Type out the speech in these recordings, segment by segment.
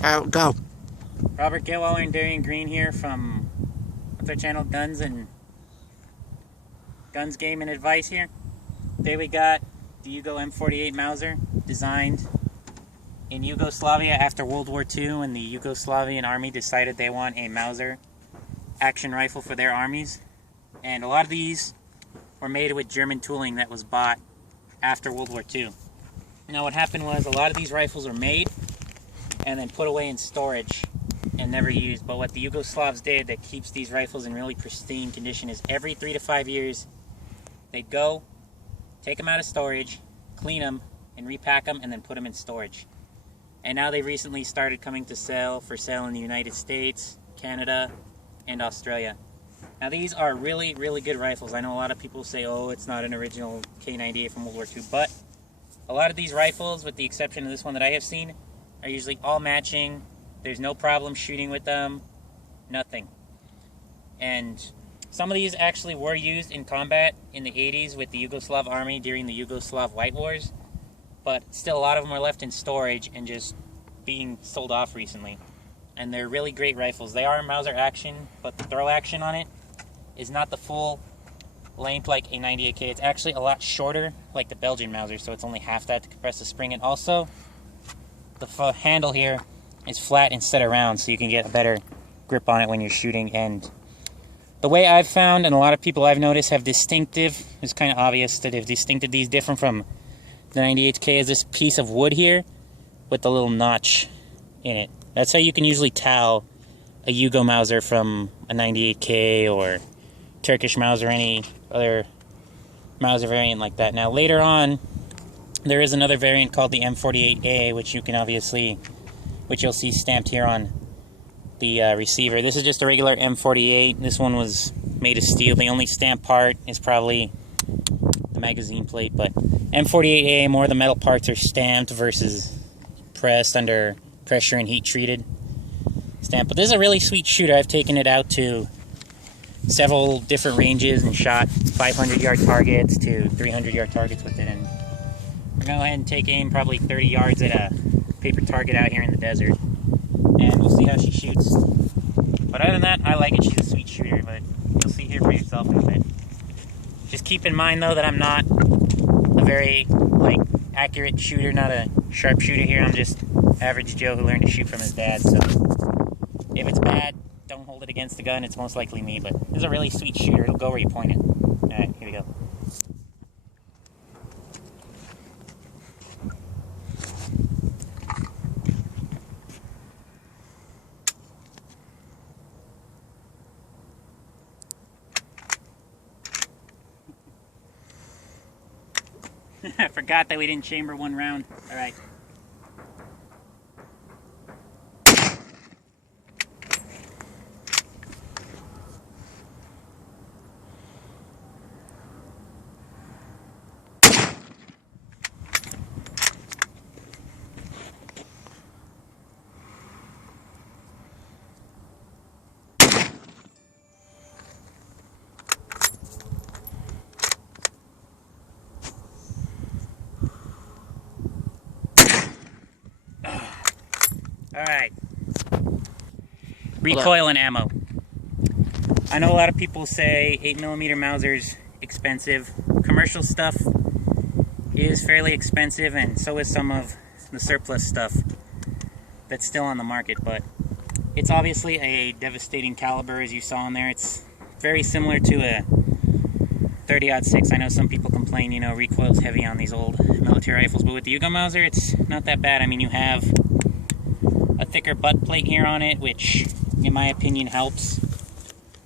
Go. Robert Gilwaller and Darian Green here from, what's our channel? Guns Game and Advice here. Today we got the Yugo M48 Mauser, designed in Yugoslavia after World War II, and the Yugoslavian army decided they want a Mauser action rifle for their armies. And a lot of these were made with German tooling that was bought after World War II. Now what happened was a lot of these rifles were made and then put away in storage and never used. But what the Yugoslavs did that keeps these rifles in really pristine condition is every 3 to 5 years they'd go, take them out of storage, clean them, and repack them, and then put them in storage. And now they recently started coming for sale in the United States, Canada, and Australia. Now these are really, really good rifles. I know a lot of people say, oh, it's not an original K98 from World War II, but a lot of these rifles, with the exception of this one that I have seen, are usually all matching. There's no problem shooting with them, nothing. And some of these actually were used in combat in the 80s with the Yugoslav army during the Yugoslav White Wars, but still a lot of them are left in storage and just being sold off recently. And they're really great rifles. They are Mauser action, but the throw action on it is not the full length like a 98K. It's actually a lot shorter, like the Belgian Mauser, so it's only half that to compress the spring. And also, the handle here is flat instead of round, so you can get a better grip on it when you're shooting. And the way I've found, and a lot of people I've noticed have distinctive, it's kind of obvious that they've distincted these different from the 98K, is this piece of wood here with the little notch in it. That's how you can usually tell a Yugo Mauser from a 98K or Turkish Mauser or any other Mauser variant like that. Now later on, there is another variant called the M48A, which you'll see stamped here on the receiver. This is just a regular M48. This one was made of steel. The only stamped part is probably the magazine plate, but M48A, more of the metal parts are stamped versus pressed under pressure and heat treated stamp. But this is a really sweet shooter. I've taken it out to several different ranges and shot 500-yard targets to 300-yard targets with it. And we're going to go ahead and take aim probably 30 yards at a paper target out here in the desert, and we'll see how she shoots. But other than that, I like it. She's a sweet shooter, but you'll see here for yourself in a bit. Just keep in mind though that I'm not a very accurate shooter, not a sharp shooter here. I'm just average Joe who learned to shoot from his dad, so if it's bad, don't hold it against the gun. It's most likely me, but this is a really sweet shooter. It'll go where you point it. Alright, here we go. I forgot that we didn't chamber one round. Alright. Alright. Recoil and ammo. I know a lot of people say 8mm Mauser's expensive. Commercial stuff is fairly expensive, and so is some of the surplus stuff that's still on the market, but it's obviously a devastating caliber, as you saw in there. It's very similar to a 30-06. I know some people complain, you know, recoil's heavy on these old military rifles, but with the Yugo Mauser, it's not that bad. I mean, you have a thicker butt plate here on it, which in my opinion helps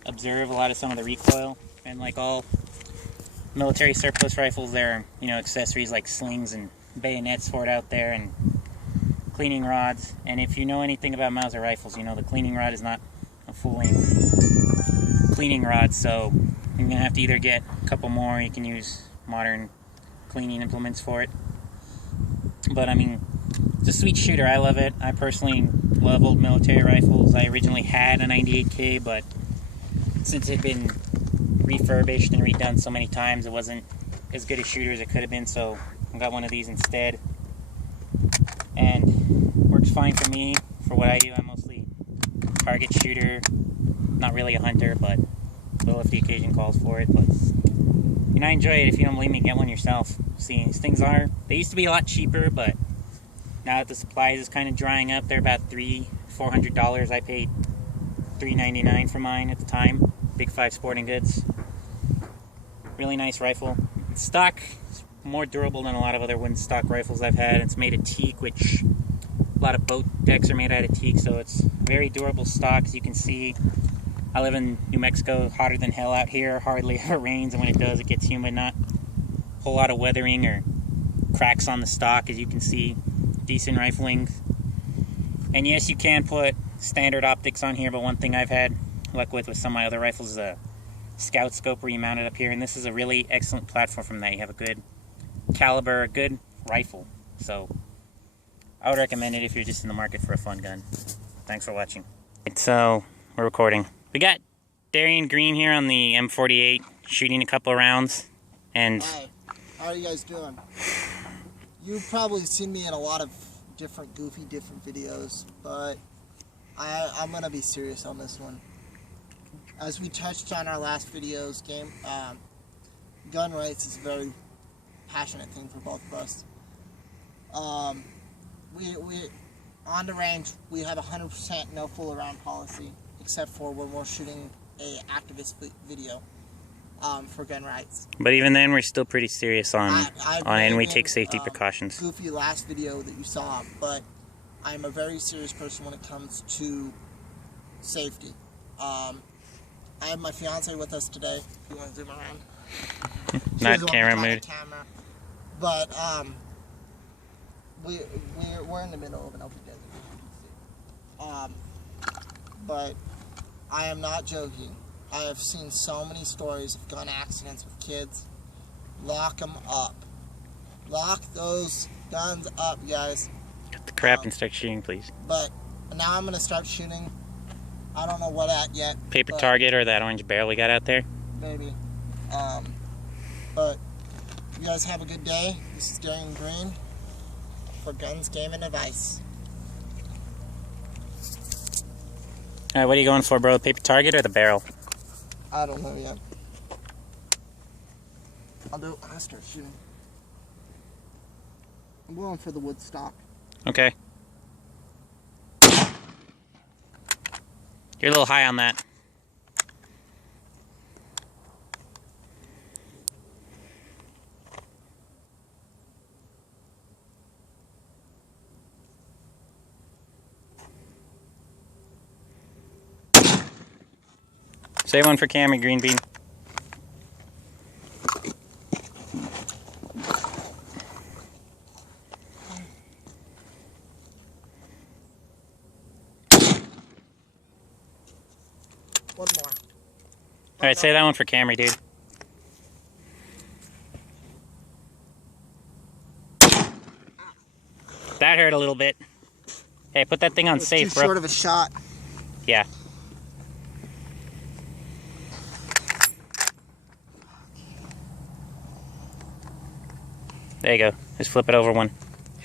observe a lot of some of the recoil. And like all military surplus rifles, there are, you know, accessories like slings and bayonets for it out there, and cleaning rods. And if you know anything about Mauser rifles, you know the cleaning rod is not a full-length cleaning rod, so you're gonna have to either get a couple more, or you can use modern cleaning implements for it. But I mean, it's a sweet shooter. I love it. I personally love old military rifles. I originally had a 98K, but since it had been refurbished and redone so many times, it wasn't as good a shooter as it could have been, so I got one of these instead. And works fine for me For what I do, I'm mostly target shooter, not really a hunter, but will if the occasion calls for it. But I enjoy it. If you don't believe me, get one yourself. See, these things they used to be a lot cheaper, but now that the supplies is kind of drying up, they're about $400. I paid $3.99 for mine at the time. Big 5 Sporting Goods. Really nice rifle. It's stock. It's more durable than a lot of other wooden stock rifles I've had. It's made of teak, which a lot of boat decks are made out of teak, so it's very durable stock. As you can see, I live in New Mexico, hotter than hell out here. Hardly ever rains, and when it does, it gets humid. Not a whole lot of weathering or cracks on the stock, as you can see. Decent rifling. And yes, you can put standard optics on here, but one thing I've had luck with some of my other rifles is a scout scope where you mount it up here, and this is a really excellent platform from that. You have a good caliber, a good rifle. So I would recommend it if you're just in the market for a fun gun. Thanks for watching. So we're recording. We got Darian Green here on the M48 shooting a couple of rounds. And hi, how are you guys doing? You've probably seen me in a lot of different videos, but I'm gonna be serious on this one. As we touched on our last videos, gun rights is a very passionate thing for both of us. We on the range, we have 100% no fool around policy, except for when we're shooting a activist video for gun rights. But even then, we're still pretty serious on and we take safety precautions. Goofy last video that you saw, but I'm a very serious person when it comes to safety. I have my fiance with us today. If you want to zoom around. Not camera mood. But we're in the middle of an open desert. But I am not joking. I have seen so many stories of gun accidents with kids. Lock them up. Lock those guns up, guys. Cut the crap and start shooting, please. But now I'm going to start shooting. I don't know what at yet. Paper target or that orange barrel we got out there? Maybe. But you guys have a good day. This is Darian Green for Guns, Game, and Advice. Alright, what are you going for, bro? Paper target or the barrel? I don't know yet. I'll start shooting. I'm going for the wood stock. Okay. You're a little high on that. Save one for Cammy, Green Bean. One more. Alright, save that one for Camry, dude. That hurt a little bit. Hey, put that thing on safe, bro. Too short of a shot. Yeah. There you go. Just flip it over one.